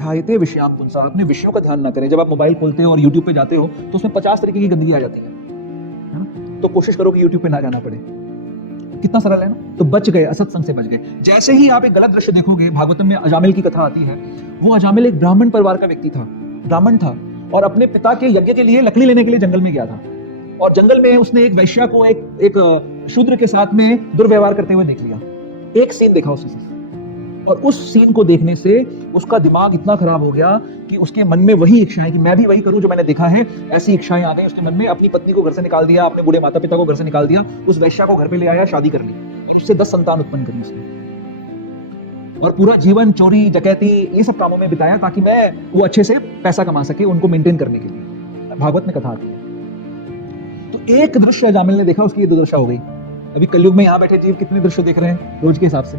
ध्यायते विषयां पुंसा, अपने विषयों का ध्यान ना करें। जब आप मोबाइल खोलते हो और यूट्यूब पे जाते हो तो उसमें 50 तरीके की गंदगी आ जाती है ना? तो कोशिश करो कि यूट्यूब पे ना जाना पड़े। कितना सरल है ना? तो बच गए, असत्संग से बच गए। जैसे ही आप एक गलत दृश्य देखोगे, भागवतम में अजामिल की कथा आती है। वो अजामिल एक ब्राह्मण परिवार का व्यक्ति था, ब्राह्मण था, और अपने पिता के यज्ञ के लिए लकड़ी लेने के लिए जंगल में गया था। और जंगल में उसने एक वैश्या को एक शूद्र के साथ में दुर्व्यवहार करते हुए देख लिया। एक सीन देखा उसने सिर्फ, और उस सीन को देखने से उसका दिमाग इतना खराब हो गया कि उसके मन में वही इच्छाएं कि मैं भी वही करूं जो मैंने देखा है। ऐसी इच्छाएं आ गई उसके मन में। अपनी पत्नी को घर से निकाल दिया, अपने बूढ़े माता पिता को घर से निकाल दिया, उस वैश्या को घर पे ले आया, शादी कर ली और उससे 10 संतान उत्पन्न करी उसने। और पूरा जीवन चोरी डकैती ये सब कामों में बिताया ताकि वो अच्छे से पैसा कमा सके, उनको मेंटेन करने के लिए। भागवत में कथा आती है। तो एक दृश्य अजामिल ने देखा, उसकी ये दुर्दशा हो गई। अभी कलयुग में यहाँ बैठे जीव कितने दृश्य देख रहे हैं रोज के हिसाब से?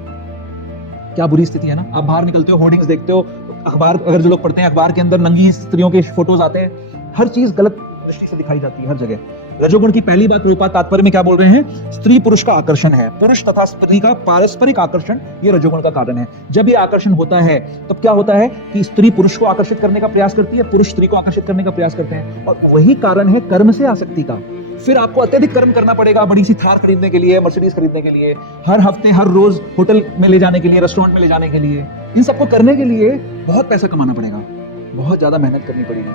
क्या बुरी स्थिति है ना। आप बाहर निकलते हो, होर्डिंग्स देखते हो, अखबार अगर जो लोग पढ़ते हैं, अखबार के अंदर नंगी स्त्रियों के फोटोज आते हैं। हर चीज गलत दृष्टि से दिखाई जाती है हर जगह। रजोगुण की पहली बात प्रभुपाद तात्पर्य में क्या बोल रहे हैं? स्त्री पुरुष का आकर्षण है, पुरुष तथा स्त्री का पारस्परिक आकर्षण, ये रजोगुण का कारण है। जब ये आकर्षण होता है तब क्या होता है कि स्त्री पुरुष को आकर्षित करने का प्रयास करती है, पुरुष स्त्री को आकर्षित करने का प्रयास करते हैं। और वही कारण है कर्म से आसक्ति का। फिर आपको अत्यधिक कर्म करना पड़ेगा, बड़ी सी थार खरीदने के लिए, मर्सिडीज खरीदने के लिए, हर हफ्ते हर रोज होटल में ले जाने के लिए, रेस्टोरेंट में ले जाने के लिए। इन सबको करने के लिए बहुत पैसा कमाना पड़ेगा, बहुत ज्यादा मेहनत करनी पड़ेगी।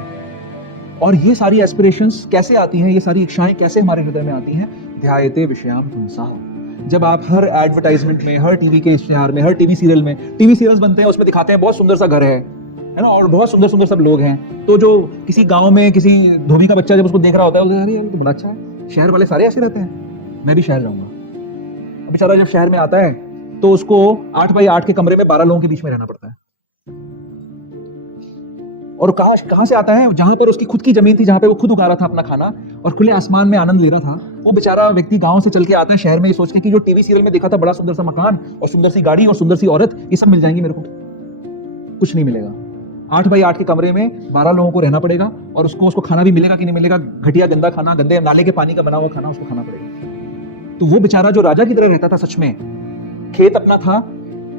और ये सारी एस्पिरेशंस कैसे आती हैं, ये सारी इच्छाएं कैसे हमारे हृदय में आती हैं? ध्यायते विषयां पुंसा। जब आप हर एडवर्टाइजमेंट में, हर टीवी के इश्तेहार में, हर टीवी सीरियल में, टीवी सीरियल्स बनते हैं, उसमें दिखाते हैं बहुत सुंदर सा घर है ना, और बहुत सुंदर सुंदर सब लोग हैं। तो जो किसी गांव में किसी धोबी का बच्चा जब उसको देख रहा होता है, अरे यार तो बड़ा अच्छा है, शहर वाले सारे ऐसे रहते हैं, मैं भी शहर जाऊंगा। बेचारा जब शहर में आता है तो उसको 8 बाई 8 के कमरे में 12 लोगों के बीच में रहना पड़ता है। और कहां से आता है? जहां पर उसकी खुद की जमीन थी, जहां पे वो खुद उगा रहा था अपना खाना और खुले आसमान में आनंद ले रहा था। वो बेचारा व्यक्ति गांव से चल के आता है शहर में, ये सोच के कि जो टीवी सीरियल में देखा था, बड़ा सुंदर सा मकान और सुंदर सी गाड़ी और सुंदर सी औरत, ये सब मिल जाएंगी मेरे को। कुछ नहीं मिलेगा। 8 बाई 8 के कमरे में 12 लोगों को रहना पड़ेगा और उसको खाना भी मिलेगा कि नहीं मिलेगा? घटिया गंदा खाना, गंदे नाले के पानी का बना हुआ खाना उसको खाना पड़ेगा। तो वो बेचारा जो राजा की तरह रहता था, सच में खेत अपना था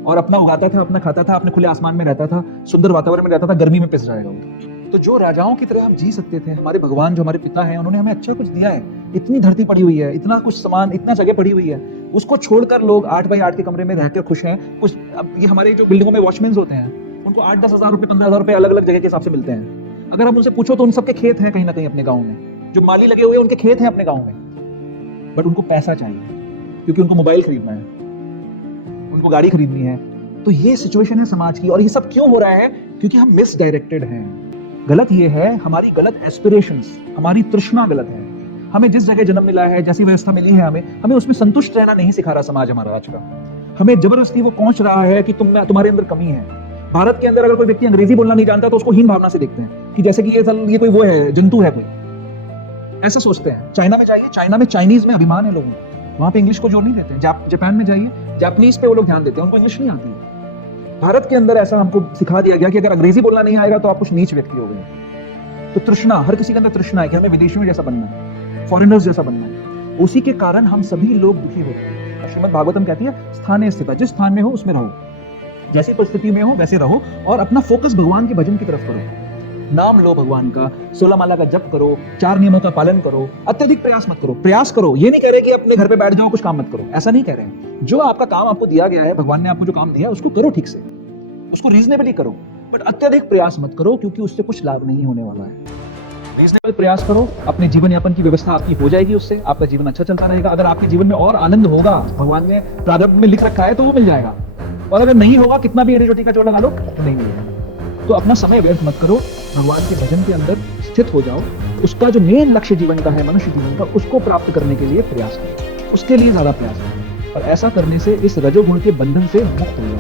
और अपना उगाता था, अपना खाता था, अपने खुले आसमान में रहता था, सुंदर वातावरण में रहता था, गर्मी में पिस जाएगा वो। तो जो राजाओं की तरह हम जी सकते थे, हमारे भगवान जो हमारे पिता हैं, उन्होंने हमें अच्छा कुछ दिया है। इतनी धरती पड़ी हुई है, इतना कुछ सामान, इतना जगह पड़ी हुई है, उसको छोड़कर लोग 8 बाई 8 के कमरे में रहकर खुश हैं। कुछ अब ये हमारे जो बिल्डिंगों में वॉचमैन होते हैं, उनको 8-10 हजार रुपए, 15 हजार रुपए अलग अलग जगह के हिसाब से मिलते हैं। अगर आप उनसे पूछो तो उन सबके खेत हैं कहीं ना कहीं अपने गाँव में। जो माली लगे हुए हैं उनके खेत हैं अपने गाँव में, बट उनको पैसा चाहिए क्योंकि उनको मोबाइल खरीदना है, उनको गाड़ी खरीदनी है। तो ये सिचुएशन है समाज की। और ये सब क्यों हो रहा है? क्योंकि हम मिसडायरेक्टेड हैं। गलत ये है, हमारी गलत एस्पिरेशंस, हमारी तृष्णा गलत है। हमें जिस जगह जन्म मिला है, जैसी व्यवस्था मिली है, हमें उसमें संतुष्ट रहना नहीं सिखा रहा समाज हमारा आज का। हमें जबरदस्ती वो पहुंच रहा है कि तुम्हारे अंदर कमी है। भारत के अंदर अगर कोई व्यक्ति अंग्रेजी बोलना नहीं जानता तो उसको हीन भावना से देखते हैं कि जैसे कि ये कोई वो है, जंतु है कोई, ऐसा सोचते हैं। चाइना में जाइए, चाइना में चाइनीज में अभिमान है लोगों को, वहां पे इंग्लिश को जोर नहीं देते। जापान में जाइए, जापानीज पे वो लोग ध्यान देते हैं, उनको इंग्लिश नहीं आती। भारत के अंदर ऐसा हमको सिखा दिया गया कि अगर अंग्रेजी बोलना नहीं आएगा तो आप कुछ नीच व्यक्ति हो गए। तो तृष्णा, हर किसी के अंदर तृष्णा है कि हमें विदेशियों जैसा बनना है, फॉरेनर्स जैसा बनना है। उसी के कारण हम सभी लोग दुखी होते हैं। श्रीमद् भागवतम कहती है, स्थाने स्थिता, जिस स्थान में हो उसमें रहो, जैसी परिस्थिति में हो वैसे रहो, और अपना फोकस भगवान के भजन की तरफ करो। नाम लो भगवान का, 16 माला का जप करो, 4 नियमों का पालन करो, अत्यधिक प्रयास मत करो। प्रयास करो, ये नहीं कह रहे कि अपने घर पे बैठ जाओ, कुछ काम मत करो, ऐसा नहीं कह रहे हैं। जो आपका काम आपको दिया गया है, भगवान ने आपको जो काम दिया है उसको करो ठीक से, उसको रीजनेबली करो, बट अत्यधिक प्रयास मत करो क्योंकि उससे कुछ लाभ नहीं होने वाला है। रीजनेबल प्रयास करो, अपने जीवन यापन की व्यवस्था आपकी हो जाएगी, उससे आपका जीवन अच्छा चलता रहेगा। अगर आपके जीवन में और आनंद होगा, भगवान ने प्रारब्ध में लिख रखा है, तो वो मिल जाएगा। और अगर नहीं होगा, कितना भी एड़ी चोटी का जोड़ लगा लो, तो नहीं मिलेगा। तो अपना समय व्यर्थ मत करो, भगवान के भजन के अंदर स्थित हो जाओ। उसका जो मेन लक्ष्य जीवन का है, मनुष्य जीवन का, उसको प्राप्त करने के लिए प्रयास करो, उसके लिए ज्यादा प्रयास करो। और ऐसा करने से इस रजोगुण के बंधन से मुक्त हो जाओ।